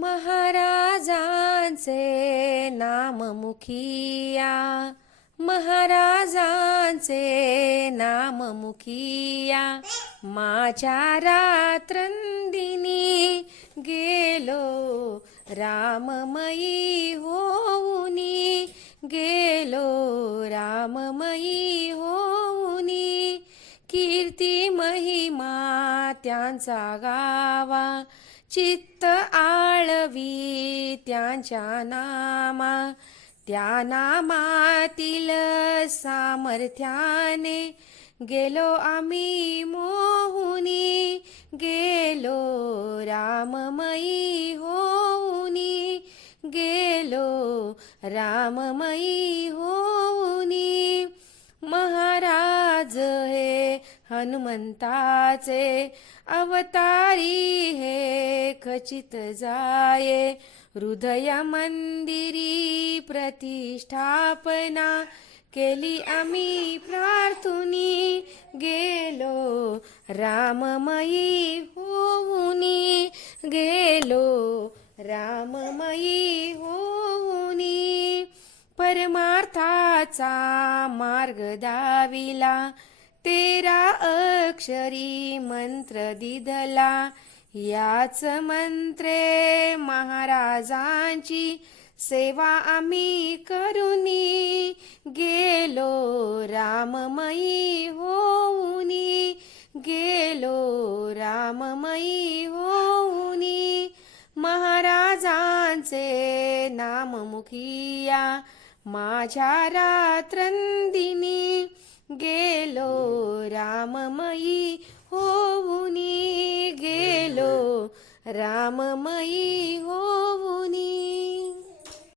महाराजांचे नाम मुखिया महाराजांचे नाम मुखिया माझ्या रात्रंदिनी गेलो राममयी होऊनी गेलो राममयी होऊनी कीर्ती महिमा त्यांचा गावा चित्त आळवी त्यांच्या नामा. त्या नामातील सामर्थ्याने गेलो आम्ही मोहुनी गेलो राममयी होऊनी गेलो राममयी होऊनी. महाराज हनुमंताचे अवतारी हे खचित जाये. हृदय मंदिरी प्रतिष्ठापना केली आम्ही प्रार्थुनी गेलो. राममयी होऊनी गेलो. राममयी होऊनी परमार्थाचा मार्ग दाविला. तेरा अक्षरी मंत्र दिदला. याच मंत्रे महाराजांची सेवा आम्ही करुनी. गेलो राममयी होऊनी. गेलो राममयी होऊनी. महाराजांचे नाम मुखिया माझ्या रात्रंदिनी. गेलो राममयी होऊनी गेलो. राममयी होऊनी